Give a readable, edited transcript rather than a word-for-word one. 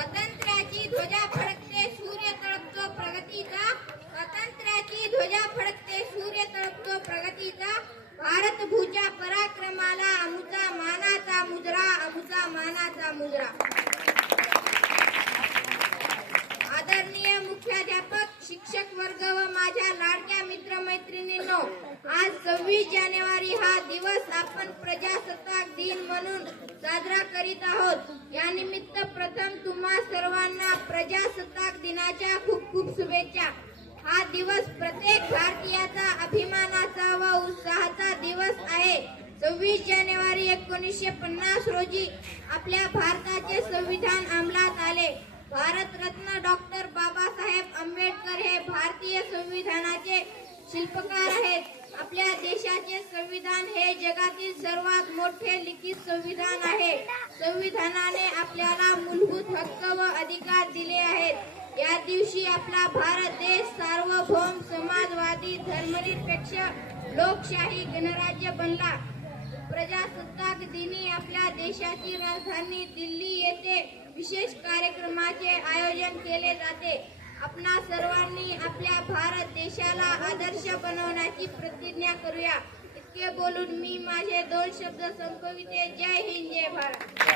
स्वातंत्र्याची ध्वजा फडकते सूर्य तळपतो प्रगतीचा, स्वातंत्र्याची ध्वजा फडकते सूर्य तळपतो प्रगतीचा, भारत भूच्या पराक्रमाला अमुचा मानाचा मुजरा, अमुचा मानाचा मुजरा. आदरणीय मुख्याध्यापक, शिक्षक वर्ग व माझ्या लाडक्या मित्रमैत्रिणींनो, आज 26 जानेवारी हा दिवस आपण प्रजासत्ताक दिन म्हणून साजरा करीत आहोत. या निमित्त प्रथम तुम्हा सर्वांना प्रजासत्ताक दिनाच्या खूप खूप शुभेच्छा. हा दिवस प्रत्येक भारतीयाचा अभिमानाचा व उत्साहाचा दिवस आहे. 26 जानेवारी 1950 रोजी आपल्या भारताचे संविधान अंमलात आले. भारतरत्न डॉक्टर बाबासाहेब आंबेडकर हे भारतीय संविधानाचे शिल्पकार आहेत. आपल्या देशाचे संविधान हे जगातील सर्वात मोठे लिखित संविधान आहे. संविधानाने आपल्याला मूलभूत हक्क व अधिकार दिले आहेत. या दिवशी आपला भारत देश सार्वभौम, समाजवादी, धर्मनिरपेक्ष, लोकशाही गणराज्य बनला. प्रजासत्ताक दिनी आपल्या देशाची राजधानी दिल्ली येथे विशेष कार्यक्रमाचे आयोजन केले जाते. आपणा सर्वांनी आपल्या भारत देशाला आदर्श बनवण्याची प्रतिज्ञा करूया. इतके बोलून मी माझे 2 शब्द संपविते. जय हिंद, जय भारत.